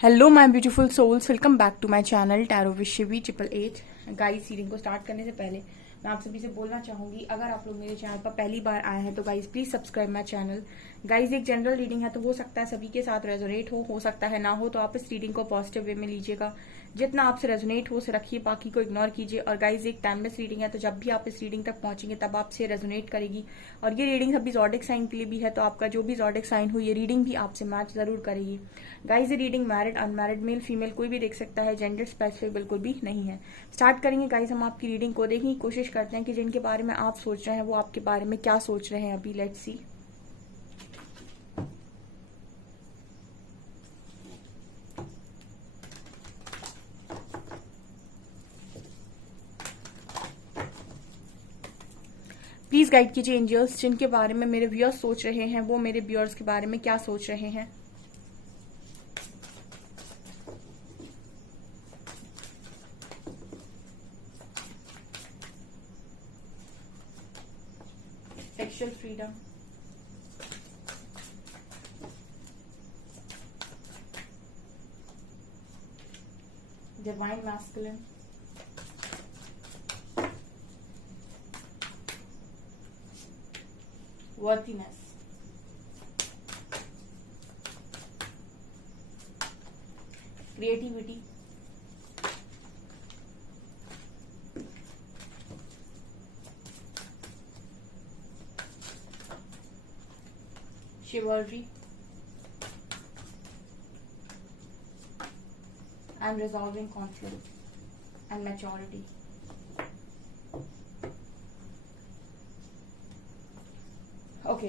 Hello my beautiful souls, welcome back to my channel tarot with Shivi 888। Guys, reading को start करने से पहले मैं आप सभी से बोलना चाहूंगी, अगर आप लोग मेरे चैनल पर पहली बार आए हैं तो guys please subscribe my channel. Guys, एक जनरल रीडिंग है तो हो सकता है सभी के साथ रेजोनेट हो सकता है ना हो, तो आप इस रीडिंग को पॉजिटिव वे में लीजिएगा। जितना आपसे रेजोनेट हो उसे रखिए, बाकी को इग्नोर कीजिए। और गाइस, एक टाइमलेस रीडिंग है तो जब भी आप इस रीडिंग तक पहुंचेंगे तब आपसे रेजोनेट करेगी। और ये रीडिंग सभी ज़ोडिक साइन के लिए भी है, तो आपका जो भी ज़ोडिक साइन हो ये रीडिंग भी आपसे मैच जरूर करेगी। गाइस, ये reading married unmarried male female कोई भी देख सकता है, जेंडर स्पेसिफिक बिल्कुल भी नहीं है। स्टार्ट करेंगे गाइस हम आपकी रीडिंग को। देखने की कोशिश करते हैं कि जिनके बारे में आप सोच रहे हैं वो आपके बारे में क्या सोच रहे हैं अभी। Let's see. प्लीज गाइड कीजिए एंजल्स, जिनके बारे में मेरे व्यूअर्स सोच रहे हैं वो मेरे व्यूअर्स के बारे में क्या सोच रहे हैं। Sexual freedom, divine masculine, worthiness, creativity, chivalry and resolving conflict and maturity. Okay,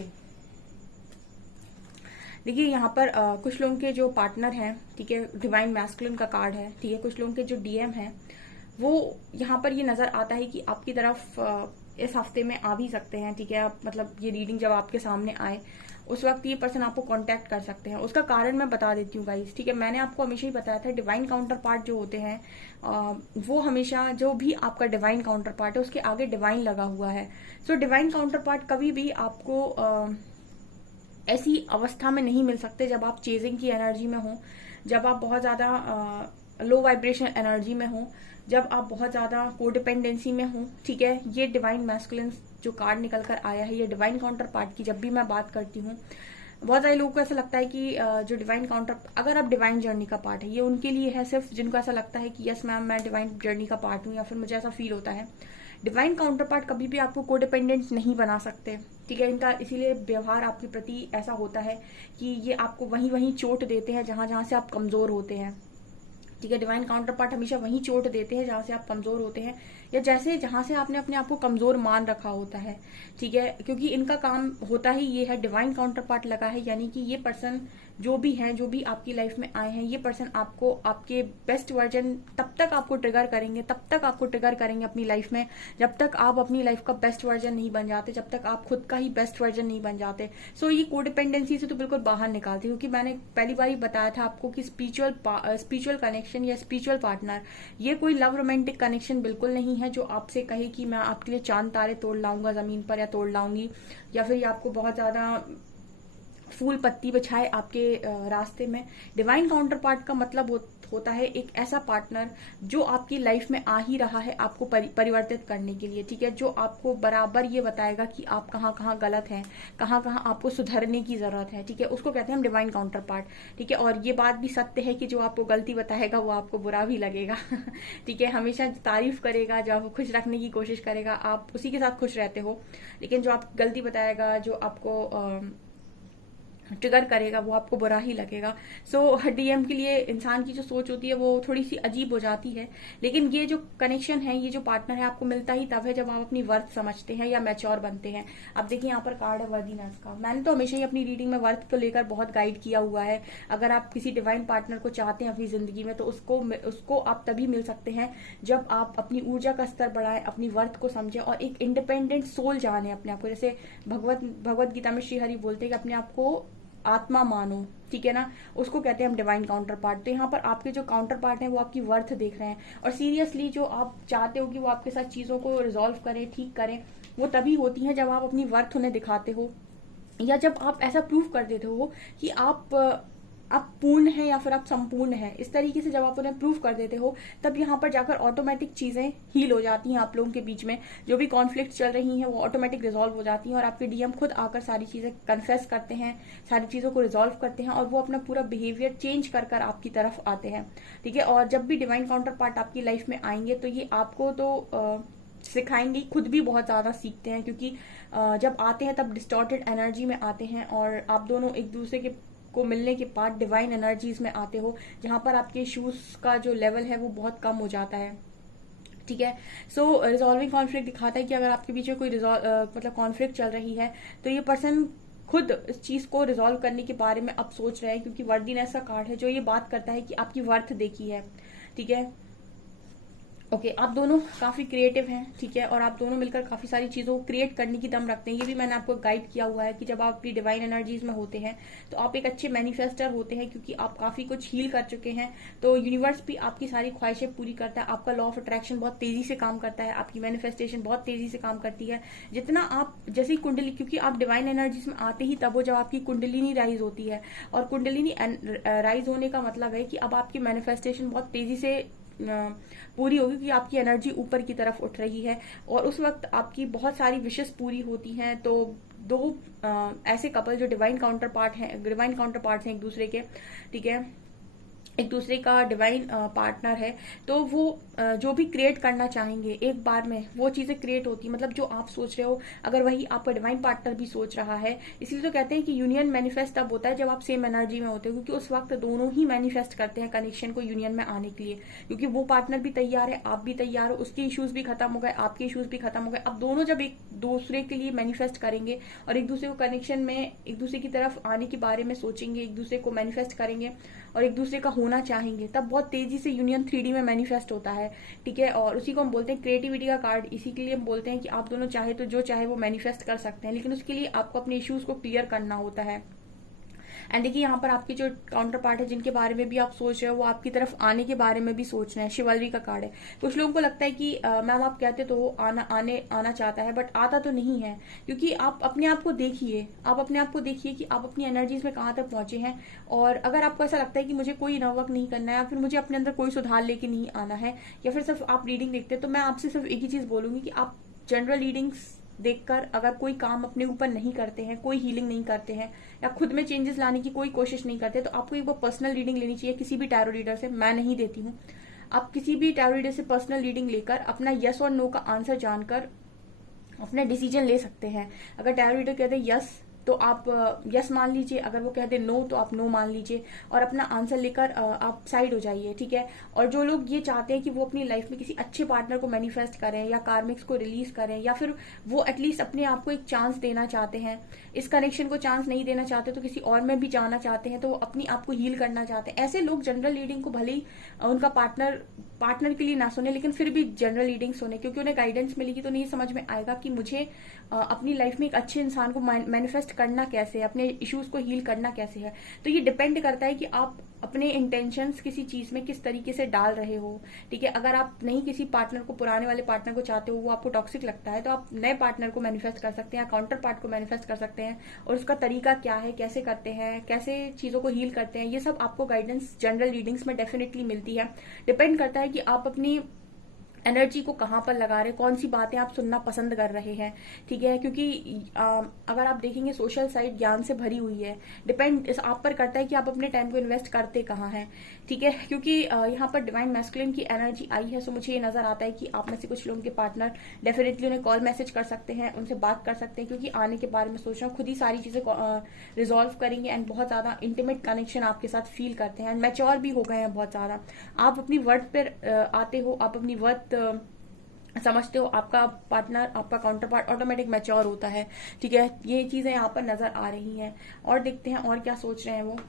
देखिए यहाँ पर कुछ लोगों के जो पार्टनर हैं, ठीक है, डिवाइन मैस्कुलिन का कार्ड है, ठीक है। कुछ लोगों के जो डीएम हैं वो यहाँ पर ये नजर आता है कि आपकी तरफ इस हफ्ते में आ भी सकते हैं, ठीक है। आप मतलब ये रीडिंग जब आपके सामने आए उस वक्त ये पर्सन आपको कांटेक्ट कर सकते हैं। उसका कारण मैं बता देती हूँ गाइस, ठीक है। मैंने आपको हमेशा ही बताया था डिवाइन काउंटर पार्ट जो होते हैं वो हमेशा, जो भी आपका डिवाइन काउंटर पार्ट है उसके आगे डिवाइन लगा हुआ है। सो डिवाइन काउंटर पार्ट कभी भी आपको ऐसी अवस्था में नहीं मिल सकते जब आप चेजिंग की एनर्जी में हो, जब आप बहुत ज्यादा लो वाइब्रेशन एनर्जी में हो, जब आप बहुत ज्यादा कोडिपेंडेंसी में हो, ठीक है। ये डिवाइन मैस्कुलिन जो कार्ड निकल कर आया है, ये डिवाइन काउंटर पार्ट की जब भी मैं बात करती हूँ, बहुत सारे लोगों को ऐसा लगता है कि जो डिवाइन काउंटर, अगर आप डिवाइन जर्नी का पार्ट है, ये उनके लिए है सिर्फ जिनको ऐसा लगता है कि यस मैम मैं डिवाइन जर्नी का पार्ट हूँ, या फिर मुझे ऐसा फील होता है। डिवाइन काउंटर पार्ट कभी भी आपको कोडिपेंडेंट नहीं बना सकते, ठीक है। इनका इसीलिए व्यवहार आपके प्रति ऐसा होता है कि ये आपको वहीं वहीं चोट देते हैं जहां जहां से आप कमजोर होते हैं, ठीक है। डिवाइन काउंटर पार्ट हमेशा वहीं चोट देते हैं जहां से आप कमजोर होते हैं, या जैसे जहां से आपने अपने आप को कमजोर मान रखा होता है, ठीक है। क्योंकि इनका काम होता ही ये है, डिवाइन काउंटर पार्ट लगा है, यानी कि ये पर्सन जो भी हैं, जो भी आपकी लाइफ में आए हैं, ये पर्सन आपको आपके बेस्ट वर्जन तब तक आपको ट्रिगर करेंगे, तब तक आपको ट्रिगर करेंगे अपनी लाइफ में, जब तक आप अपनी लाइफ का बेस्ट वर्जन नहीं बन जाते, जब तक आप खुद का ही बेस्ट वर्जन नहीं बन जाते। सो ये कोडिपेंडेंसी से तो बिल्कुल बाहर निकालती, क्योंकि मैंने पहली बार ही बताया था आपको कि स्पिरिचुअल कनेक्शन या स्पिरिचुअल पार्टनर, ये कोई लव रोमांटिक कनेक्शन बिल्कुल नहीं है जो आपसे कहे कि मैं आपके लिए चांद तारे तोड़ लाऊंगा जमीन पर, या तोड़ लाऊंगी, या फिर ये आपको बहुत ज्यादा फूल पत्ती बिछाए आपके रास्ते में। डिवाइन काउंटर पार्ट का मतलब होता है एक ऐसा पार्टनर जो आपकी लाइफ में आ ही रहा है आपको परिवर्तित करने के लिए, ठीक है। जो आपको बराबर ये बताएगा कि आप कहाँ कहाँ गलत हैं, कहाँ कहाँ आपको सुधरने की जरूरत है, ठीक है। उसको कहते हैं हम डिवाइन काउंटर पार्ट, ठीक है। और ये बात भी सत्य है कि जो आपको गलती बताएगा वो आपको बुरा भी लगेगा ठीक है। हमेशा तारीफ करेगा, जो आपको खुश रखने की कोशिश करेगा, आप उसी के साथ खुश रहते हो, लेकिन जो आप गलती बताएगा, जो आपको ट्रिगर करेगा, वो आपको बुरा ही लगेगा। सो डीएम के लिए इंसान की जो सोच होती है वो थोड़ी सी अजीब हो जाती है, लेकिन ये जो कनेक्शन है, ये जो पार्टनर है, आपको मिलता ही तब है जब आप अपनी वर्थ समझते हैं या मैच्योर बनते हैं। अब देखिए यहाँ पर कार्ड है वर्दीनेस का। मैंने तो हमेशा ही अपनी रीडिंग में वर्थ को लेकर बहुत गाइड किया हुआ है। अगर आप किसी डिवाइन पार्टनर को चाहते हैं अपनी जिंदगी में, तो उसको आप तभी मिल सकते हैं जब आप अपनी ऊर्जा का स्तर बढ़ाएं, अपनी वर्थ को समझें और एक इंडिपेंडेंट सोल जाने अपने आप को। जैसे भगवत गीता में श्री हरि बोलते हैं कि अपने आप को आत्मा मानो, ठीक है ना, उसको कहते हैं हम डिवाइन काउंटर पार्ट। तो यहाँ पर आपके जो काउंटर पार्ट हैं वो आपकी वर्थ देख रहे हैं, और सीरियसली जो आप चाहते हो कि वो आपके साथ चीजों को रिजॉल्व करें, ठीक करें, वो तभी होती है जब आप अपनी वर्थ उन्हें दिखाते हो, या जब आप ऐसा प्रूव कर देते हो कि आप आप पूर्ण हैं या फिर आप संपूर्ण हैं, इस तरीके से जब आप उन्हें प्रूव कर देते हो तब यहाँ पर जाकर ऑटोमेटिक चीजें हील हो जाती हैं। आप लोगों के बीच में जो भी कॉन्फ्लिक्ट चल रही हैं वो ऑटोमेटिक रिजॉल्व हो जाती हैं और आपके डीएम खुद आकर सारी चीजें कन्फेस करते हैं, सारी चीजों को रिजॉल्व करते हैं और वो अपना पूरा बिहेवियर चेंज कर कर आपकी तरफ आते हैं। ठीक है, और जब भी डिवाइन काउंटर पार्ट आपकी लाइफ में आएंगे तो ये आपको तो सिखाएंगे, खुद भी बहुत ज्यादा सीखते हैं, क्योंकि जब आते हैं तब डिस्टॉर्टेड एनर्जी में आते हैं और आप दोनों एक दूसरे के को मिलने के बाद डिवाइन एनर्जीज में आते हो, जहां पर आपके इश्यूज का जो लेवल है वो बहुत कम हो जाता है। ठीक है, सो रिजॉल्विंग कॉन्फ्लिक्ट दिखाता है कि अगर आपके बीच में कोई मतलब कॉन्फ्लिक्ट चल रही है तो ये पर्सन खुद इस चीज को रिजॉल्व करने के बारे में अब सोच रहे हैं, क्योंकि वर्दीनेस का कार्ड है जो ये बात करता है कि आपकी वर्थ देखी है। ठीक है, ओके, आप दोनों काफी क्रिएटिव हैं। ठीक है, और आप दोनों मिलकर काफी सारी चीजों को क्रिएट करने की दम रखते हैं। ये भी मैंने आपको गाइड किया हुआ है कि जब आप अपनी डिवाइन एनर्जीज में होते हैं तो आप एक अच्छे मैनिफेस्टर होते हैं, क्योंकि आप काफी कुछ हील कर चुके हैं। तो यूनिवर्स भी आपकी सारी ख्वाहिशें पूरी करता है, आपका लॉ ऑफ अट्रैक्शन बहुत तेजी से काम करता है, आपकी मैनिफेस्टेशन बहुत तेजी से काम करती है। जितना आप जैसे कुंडली, क्योंकि आप डिवाइन एनर्जीज में आते ही तब हो जब आपकी कुंडलिनी राइज होती है, और कुंडलिनी राइज होने का मतलब है कि अब आपकी मैनिफेस्टेशन बहुत तेजी से पूरी होगी, कि आपकी एनर्जी ऊपर की तरफ उठ रही है और उस वक्त आपकी बहुत सारी विशेष पूरी होती हैं। तो दो ऐसे कपल जो डिवाइन काउंटर पार्ट हैं एक दूसरे के, ठीक है, एक दूसरे का डिवाइन पार्टनर है, तो वो जो भी क्रिएट करना चाहेंगे एक बार में वो चीजें क्रिएट होती है। मतलब जो आप सोच रहे हो अगर वही आपका डिवाइन पार्टनर भी सोच रहा है, इसलिए तो कहते हैं कि यूनियन मैनिफेस्ट तब होता है जब आप सेम एनर्जी में होते हो, क्योंकि उस वक्त दोनों ही मैनिफेस्ट करते हैं कनेक्शन को यूनियन में आने के लिए, क्योंकि वो पार्टनर भी तैयार है, आप भी तैयार हो, उसके इश्यूज भी खत्म हो गए, आपके इश्यूज भी खत्म हो गए। अब दोनों जब एक दूसरे के लिए मैनिफेस्ट करेंगे और एक दूसरे को कनेक्शन में एक दूसरे की तरफ आने के बारे में सोचेंगे, एक दूसरे को मैनिफेस्ट करेंगे और एक दूसरे का होना चाहेंगे, तब बहुत तेजी से यूनियन 3D में मैनिफेस्ट होता है। ठीक है, और उसी को हम बोलते हैं क्रिएटिविटी का कार्ड। इसी के लिए हम बोलते हैं कि आप दोनों चाहे तो जो चाहे वो मैनिफेस्ट कर सकते हैं, लेकिन उसके लिए आपको अपने इश्यूज को क्लियर करना होता है। एंड देखिए यहाँ पर आपके जो काउंटर पार्ट है जिनके बारे में भी आप सोच रहे हो वो आपकी तरफ आने के बारे में भी सोच रहे हैं। शिवलरी का कार्ड है। कुछ लोगों को लगता है कि मैम आप कहते तो आना चाहता है बट आता तो नहीं है, क्योंकि आप अपने आप को देखिए, कि आप अपनी एनर्जीज में कहाँ तक पहुंचे हैं। और अगर आपको ऐसा लगता है कि मुझे कोई इनर वर्क नहीं करना है या फिर मुझे अपने अंदर कोई सुधार लेके नहीं आना है, या फिर सिर्फ आप रीडिंग देखते हैं, तो मैं आपसे सिर्फ एक ही चीज बोलूंगी कि आप जनरल रीडिंग्स देखकर अगर कोई काम अपने ऊपर नहीं करते हैं, कोई हीलिंग नहीं करते हैं या खुद में चेंजेस लाने की कोई कोशिश नहीं करते, तो आपको एक बार पर्सनल रीडिंग लेनी चाहिए किसी भी टैरो रीडर से। मैं नहीं देती हूँ, आप किसी भी टैरो रीडर से पर्सनल रीडिंग लेकर अपना यस और नो का आंसर जानकर अपना डिसीजन ले सकते हैं। अगर टैरो रीडर कहते हैं यस तो आप यस मान लीजिए, अगर वो कहते हैं नो तो आप नो मान लीजिए और अपना आंसर लेकर आप साइड हो जाइए। ठीक है, और जो लोग ये चाहते हैं कि वो अपनी लाइफ में किसी अच्छे पार्टनर को मैनिफेस्ट करें या कार्मिक्स को रिलीज करें, या फिर वो एटलीस्ट अपने आप को एक चांस देना चाहते हैं, इस कनेक्शन को चांस नहीं देना चाहते तो किसी और में भी जाना चाहते हैं, तो वो अपनी आप को हील करना चाहते हैं, ऐसे लोग जनरल रीडिंग को भले ही उनका पार्टनर के लिए ना सुने, लेकिन फिर भी जनरल रीडिंग सुने, क्योंकि उन्हें गाइडेंस मिलेगी तो नहीं समझ में आएगा कि मुझे अपनी लाइफ में एक अच्छे इंसान को मैनिफेस्ट करना कैसे है, अपने इश्यूज को हील करना कैसे है। तो ये डिपेंड करता है कि आप अपने इंटेंशंस किसी चीज में किस तरीके से डाल रहे हो। ठीक है, अगर आप नहीं किसी पार्टनर को, पुराने वाले पार्टनर को चाहते हो, वो आपको टॉक्सिक लगता है, तो आप नए पार्टनर को मैनिफेस्ट कर सकते हैं, काउंटर पार्ट को मैनिफेस्ट कर सकते हैं, और उसका तरीका क्या है, कैसे करते हैं, कैसे चीजों को हील करते हैं, ये सब आपको गाइडेंस जनरल रीडिंग्स में डेफिनेटली मिलती है। डिपेंड करता है कि आप अपनी एनर्जी को कहाँ पर लगा रहे हैं, कौन सी बातें आप सुनना पसंद कर रहे हैं। ठीक है, क्योंकि अगर आप देखेंगे सोशल साइट ज्ञान से भरी हुई है, डिपेंड इस आप पर करता है कि आप अपने टाइम को इन्वेस्ट करते कहाँ हैं। ठीक है, क्योंकि यहाँ पर डिवाइन मैस्कुलिन की एनर्जी आई है, सो मुझे ये नजर आता है कि आप में से कुछ लोगों के पार्टनर डेफिनेटली उन्हें कॉल मैसेज कर सकते हैं, उनसे बात कर सकते हैं, क्योंकि आने के बारे में सोच रहे हैं, खुद ही सारी चीजें रिजॉल्व करेंगे एंड बहुत ज्यादा इंटीमेट कनेक्शन आपके साथ फील करते हैं एंड मैच्योर भी हो गए हैं बहुत ज्यादा। आप अपनी वर्थ पर आते हो, आप अपनी वर्थ समझते हो, आपका पार्टनर, आपका काउंटर पार्ट ऑटोमेटिक मैच्योर होता है। ठीक है, ये चीजें यहाँ पर नजर आ रही हैं। और देखते हैं और क्या सोच रहे हैं वो।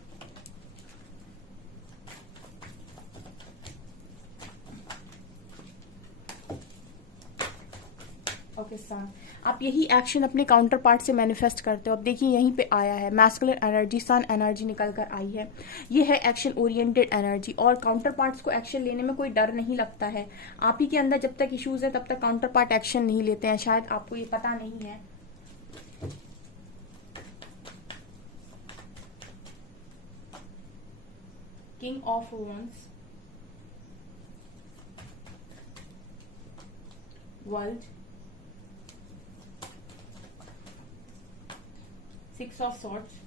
ओके सर, आप यही एक्शन अपने काउंटर पार्ट से मैनिफेस्ट करते हो। अब देखिए यहीं पे आया है मैस्कुलिन एनर्जी, सन एनर्जी निकल कर आई है। ये है एक्शन ओरिएंटेड एनर्जी, और काउंटर पार्ट्स को एक्शन लेने में कोई डर नहीं लगता है। आप ही के अंदर जब तक इश्यूज है तब तक काउंटर पार्ट एक्शन नहीं लेते हैं, शायद आपको ये पता नहीं है। King of wands, world, six of swords,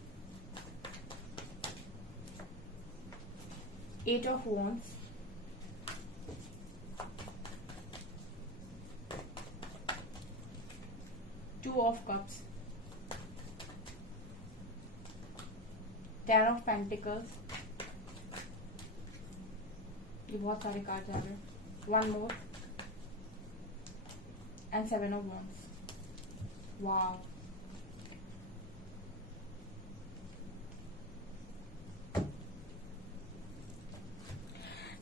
eight of wands, two of cups, ten of pentacles, ये बहुत सारे कार्ड आ रहे हैं, one more, and seven of wands. Wow,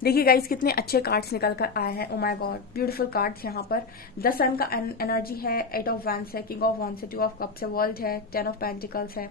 देखिए गाइस कितने अच्छे कार्ड्स निकल कर आए हैं। Oh my God, beautiful cards. यहाँ पर द सन का एनर्जी है, एट ऑफ वैंड्स है, किंग ऑफ वॉन्ड्स है, टू ऑफ कप्स है, वर्ल्ड है, टेन ऑफ पेंटिकल्स है,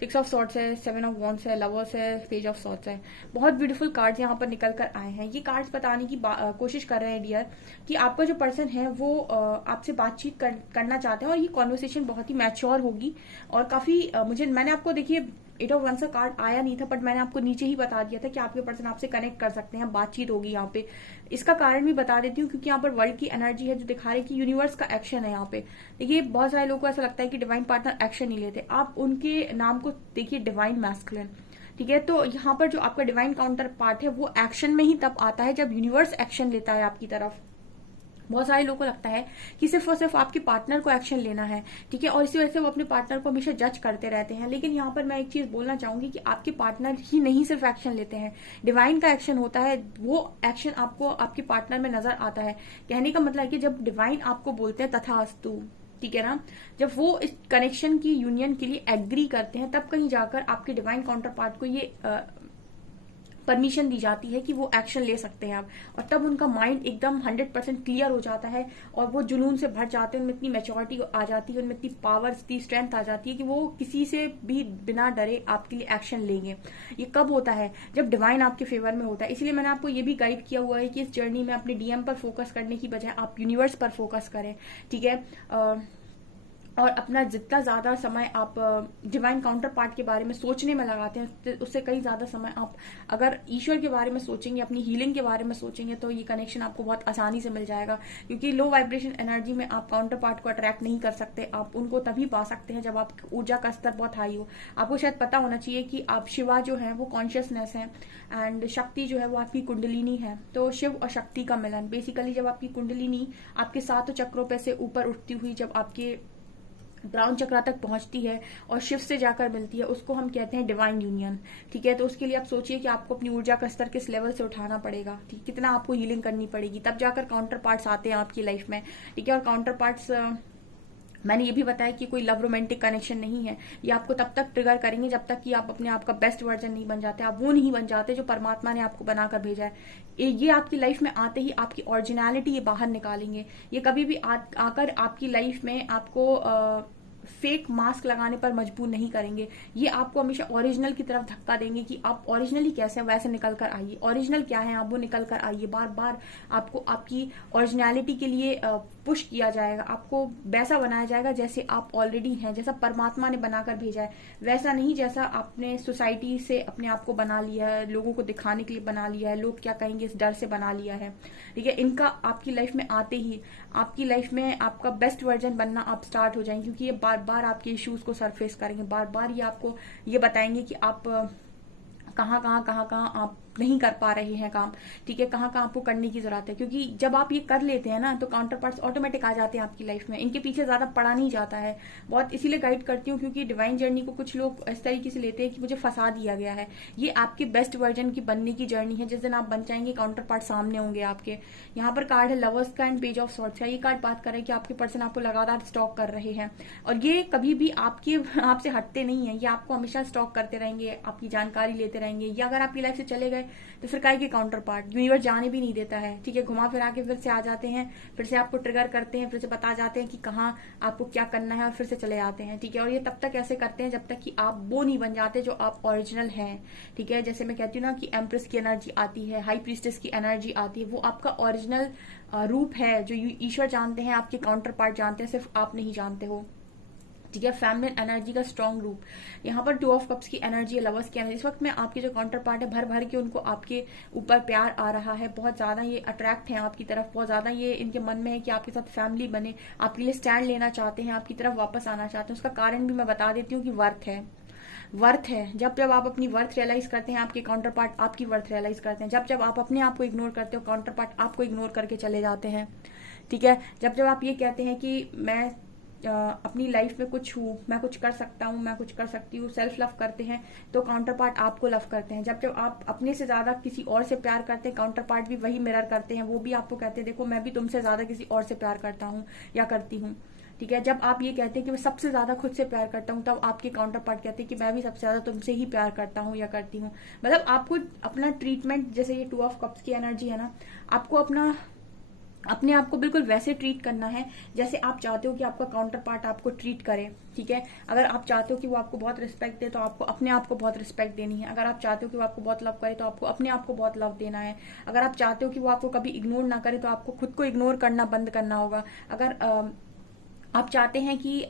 सिक्स ऑफ सॉर्ड्स है, सेवन ऑफ वॉन्ड्स है, लवर्स है, पेज ऑफ सॉर्ड्स है। बहुत ब्यूटीफुल कार्ड्स यहाँ पर निकल कर आए हैं। ये कार्ड्स बताने की कोशिश कर रहे हैं डियर कि आपका जो पर्सन है वो आपसे बातचीत करना चाहते हैं और ये कॉन्वर्सेशन बहुत ही मैच्योर होगी और काफी मैंने आपको देखिए एट ऑफ वंस का कार्ड आया नहीं था, बट मैंने आपको नीचे ही बता दिया था कि आपके पर्सन आपसे कनेक्ट कर सकते हैं, बातचीत होगी यहाँ पे। इसका कारण भी बता देती हूँ क्योंकि यहाँ पर वर्ल्ड की एनर्जी है जो दिखा रही है कि यूनिवर्स का एक्शन है यहाँ पे। देखिए बहुत सारे लोगों को ऐसा लगता है कि डिवाइन पार्टनर एक्शन नहीं लेते, आप उनके नाम को देखिए डिवाइन मैस्कुलिन, ठीक है। तो यहाँ पर जो आपका डिवाइन काउंटर पार्ट है वो एक्शन में ही तब आता है जब यूनिवर्स एक्शन लेता है आपकी तरफ। बहुत सारे लोगों को लगता है कि सिर्फ और सिर्फ आपके पार्टनर को एक्शन लेना है, ठीक है, और इसी वजह से वो अपने पार्टनर को हमेशा जज करते रहते हैं। लेकिन यहाँ पर मैं एक चीज बोलना चाहूंगी कि आपके पार्टनर ही नहीं सिर्फ एक्शन लेते हैं, डिवाइन का एक्शन होता है, वो एक्शन आपको आपके पार्टनर में नजर आता है। कहने का मतलब है कि जब डिवाइन आपको बोलते हैं तथास्तु, ठीक है ना, जब वो इस कनेक्शन की यूनियन के लिए एग्री करते हैं तब कहीं जाकर आपके डिवाइन काउंटर पार्ट को ये परमिशन दी जाती है कि वो एक्शन ले सकते हैं आप, और तब उनका माइंड एकदम 100% क्लियर हो जाता है और वो जुनून से भर जाते हैं, उनमें इतनी मैच्योरिटी आ जाती है, उनमें इतनी पावर, इतनी स्ट्रेंथ आ जाती है कि वो किसी से भी बिना डरे आपके लिए एक्शन लेंगे। ये कब होता है? जब डिवाइन आपके फेवर में होता है। इसलिए मैंने आपको ये भी गाइड किया हुआ है कि इस जर्नी में अपने डीएम पर फोकस करने की बजाय आप यूनिवर्स पर फोकस करें, ठीक है, और अपना जितना ज्यादा समय आप डिवाइन काउंटर पार्ट के बारे में सोचने में लगाते हैं उससे कई ज्यादा समय आप अगर ईश्वर के बारे में सोचेंगे, अपनी हीलिंग के बारे में सोचेंगे, तो ये कनेक्शन आपको बहुत आसानी से मिल जाएगा। क्योंकि लो वाइब्रेशन एनर्जी में आप काउंटर पार्ट को अट्रैक्ट नहीं कर सकते, आप उनको तभी पा सकते हैं जब आप ऊर्जा का स्तर बहुत हाई हो। आपको शायद पता होना चाहिए कि आप शिवा जो है वो कॉन्शियसनेस है एंड शक्ति जो है वो आपकी कुंडलिनी है। तो शिव और शक्ति का मिलन, बेसिकली जब आपकी कुंडलिनी आपके 7 चक्रों पे से ऊपर उठती हुई जब आपके ब्राउन चक्रा तक पहुंचती है और शिव से जाकर मिलती है, उसको हम कहते हैं डिवाइन यूनियन, ठीक है। तो उसके लिए आप सोचिए कि आपको अपनी ऊर्जा का स्तर किस लेवल से उठाना पड़ेगा, ठीक, कितना आपको हीलिंग करनी पड़ेगी, तब जाकर काउंटर पार्ट्स आते हैं आपकी लाइफ में, ठीक है। और काउंटर पार्ट्स मैंने ये भी बताया कि कोई लव रोमांटिक कनेक्शन नहीं है, ये आपको तब तक ट्रिगर करेंगे जब तक कि आप अपने आप का बेस्ट वर्जन नहीं बन जाते, आप वो नहीं बन जाते जो परमात्मा ने आपको बनाकर भेजा है। ये आपकी लाइफ में आते ही आपकी ओरिजिनलिटी ये बाहर निकालेंगे। ये कभी भी आकर आपकी लाइफ में आपको फेक मास्क लगाने पर मजबूर नहीं करेंगे, ये आपको हमेशा ओरिजिनल की तरफ धक्का देंगे कि आप ओरिजिनली कैसे हैं वैसे निकल कर आइए, ओरिजिनल क्या है आप वो निकल कर आइए। बार बार आपको आपकी ओरिजिनलिटी के लिए पुश किया जाएगा, आपको वैसा बनाया जाएगा जैसे आप ऑलरेडी हैं, जैसा परमात्मा ने बनाकर भेजा है, वैसा नहीं जैसा आपने सोसाइटी से अपने आप को बना लिया है, लोगों को दिखाने के लिए बना लिया है, लोग क्या कहेंगे इस डर से बना लिया है, ठीक है। इनका आपकी लाइफ में आते ही आपकी लाइफ में आपका बेस्ट वर्जन बनना आप स्टार्ट हो जाएंगे, क्योंकि ये बार बार आपके इश्यूज को सरफेस करेंगे, बार बार ये आपको ये बताएंगे कि आप कहाँ आप नहीं कर पा रहे हैं काम, ठीक है, कहाँ आपको करने की जरूरत है। क्योंकि जब आप ये कर लेते हैं ना तो काउंटर पार्ट्स ऑटोमेटिक आ जाते हैं आपकी लाइफ में, इनके पीछे ज्यादा पड़ा नहीं जाता है। बहुत इसीलिए गाइड करती हूँ क्योंकि डिवाइन जर्नी को कुछ लोग इस तरीके से लेते हैं कि मुझे फंसा दिया गया है। ये आपके बेस्ट वर्जन की बनने की जर्नी है, जिस दिन आप बन जाएंगे काउंटर पार्ट सामने होंगे आपके। यहाँ पर कार्ड है लवर्स का एंड पेज ऑफ सॉर्ड्स का। ये कार्ड बात कर रहे हैं कि आपके पर्सन आपको लगातार स्टॉक कर रहे हैं और ये कभी भी आपसे हटते नहीं है, ये आपको हमेशा स्टॉक करते रहेंगे, आपकी जानकारी लेते रहेंगे। या अगर आपकी लाइफ से चले गए तो फिर के काउंटर पार्ट यूनिवर्स जाने भी नहीं देता है, ठीक है, घुमा फिरा के फिर से आ जाते हैं, फिर से आपको ट्रिगर करते हैं, फिर से बता जाते हैं कि कहाँ आपको क्या करना है और फिर से चले जाते हैं, ठीक है। और ये तब तक ऐसे करते हैं जब तक कि आप वो नहीं बन जाते जो आप ओरिजिनल हैं, ठीक है। जैसे मैं कहती हूँ ना कि एम्प्रेस की एनर्जी आती है, हाई प्रीस्टेस की एनर्जी आती है, वो आपका ओरिजिनल रूप है जो ईश्वर जानते हैं, आपके काउंटर पार्ट जानते हैं, सिर्फ आप नहीं जानते हो। ठीक है। फैमिलिन एनर्जी का स्ट्रॉन्ग रूप, यहाँ पर 2 ऑफ कप्स की एनर्जी है, लवर्स की एनर्जी। इस वक्त में आपके जो काउंटर पार्ट है भर भर के उनको आपके ऊपर प्यार आ रहा है, बहुत ज्यादा ये अट्रैक्ट है आपकी तरफ, बहुत ज्यादा ये इनके मन में है कि आपके साथ फैमिली बने, आपके लिए स्टैंड लेना चाहते हैं, आपकी तरफ वापस आना चाहते हैं। उसका कारण भी मैं बता देती हूँ कि वर्थ है। वर्थ है, जब जब आप अपनी वर्थ रियलाइज करते हैं, आपके काउंटर पार्ट आपकी वर्थ रियलाइज करते हैं। जब जब आप अपने आप को इग्नोर करते हो, काउंटर पार्ट आपको इग्नोर करके चले जाते हैं, ठीक है। जब जब आप ये कहते हैं कि मैं अपनी लाइफ में कुछ हूँ, मैं कुछ कर सकता हूँ, मैं कुछ कर सकती हूँ, सेल्फ लव करते हैं, तो काउंटर पार्ट आपको लव करते हैं। जब जब आप अपने से ज्यादा किसी और से प्यार करते हैं, काउंटर पार्ट भी वही मिरर करते हैं, वो भी आपको कहते हैं देखो मैं भी तुमसे ज्यादा किसी और से प्यार करता हूँ या करती हूँ, ठीक है। जब आप ये कहते हैं कि मैं सबसे ज्यादा खुद से प्यार करता हूँ, तब आपके काउंटर पार्ट कहते हैं कि मैं भी सबसे ज्यादा तुमसे ही प्यार करता हूँ या करती हूँ। मतलब आपको अपना ट्रीटमेंट, जैसे ये 2 ऑफ कप्स की एनर्जी है ना, आपको अपने आप को बिल्कुल वैसे ट्रीट करना है जैसे आप चाहते हो कि आपका काउंटर पार्ट आपको ट्रीट करे, ठीक है। अगर आप चाहते हो कि वो आपको बहुत रिस्पेक्ट दे, तो आपको अपने आप को बहुत रिस्पेक्ट देनी है। अगर आप चाहते हो कि वो आपको बहुत लव करे, तो आपको अपने आप को बहुत लव देना है। अगर आप चाहते हो कि वो आपको कभी इग्नोर ना करे, तो आपको खुद को इग्नोर करना बंद करना होगा। अगर आप चाहते हैं कि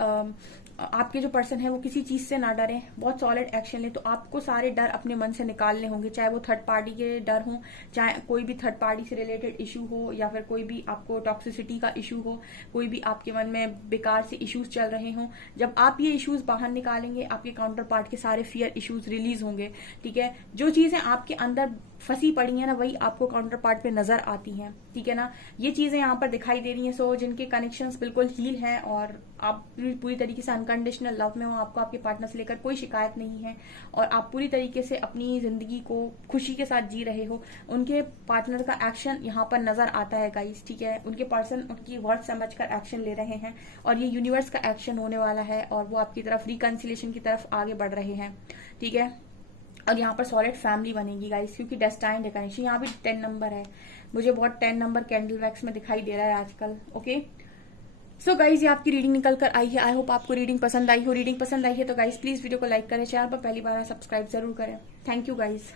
आपके जो पर्सन है वो किसी चीज से ना डरे, बहुत सॉलिड एक्शन ले, तो आपको सारे डर अपने मन से निकालने होंगे, चाहे वो थर्ड पार्टी के डर हो, चाहे कोई भी थर्ड पार्टी से रिलेटेड इशू हो, या फिर कोई भी आपको टॉक्सिसिटी का इशू हो, कोई भी आपके मन में बेकार से इश्यूज चल रहे हों। जब आप ये इश्यूज बाहर निकालेंगे, आपके काउंटर पार्ट के सारे फियर इश्यूज रिलीज होंगे, ठीक है। जो चीजें आपके अंदर फंसी पड़ी है ना, वही आपको काउंटर पार्ट पे नजर आती हैं, ठीक है ना। ये चीजें यहाँ पर दिखाई दे रही हैं। सो जिनके कनेक्शंस बिल्कुल हील हैं और आप पूरी तरीके से अनकंडीशनल लव में हो, आपको आपके पार्टनर से लेकर कोई शिकायत नहीं है और आप पूरी तरीके से अपनी जिंदगी को खुशी के साथ जी रहे हो, उनके पार्टनर का एक्शन यहाँ पर नजर आता है गाइस, ठीक है। उनके पर्सन उनकी वर्ड समझकर एक्शन ले रहे हैं और ये यूनिवर्स का एक्शन होने वाला है और वो आपकी तरफ रिकंसिलेशन की तरफ आगे बढ़ रहे हैं, ठीक है। और यहाँ पर सॉलिड फैमिली बनेगी गाइस, क्योंकि डेस्टाइन्ड है कनेक्शन। यहाँ भी 10 नंबर है, मुझे बहुत 10 नंबर कैंडल वैक्स में दिखाई दे रहा है आजकल, ओके। सो गाइज ये आपकी रीडिंग निकल कर आई है। आई होप आपको रीडिंग पसंद आई हो। रीडिंग पसंद आई है तो गाइज प्लीज वीडियो को लाइक करें, चैनल पर पहली बार सब्सक्राइब जरूर करें। Thank you guys.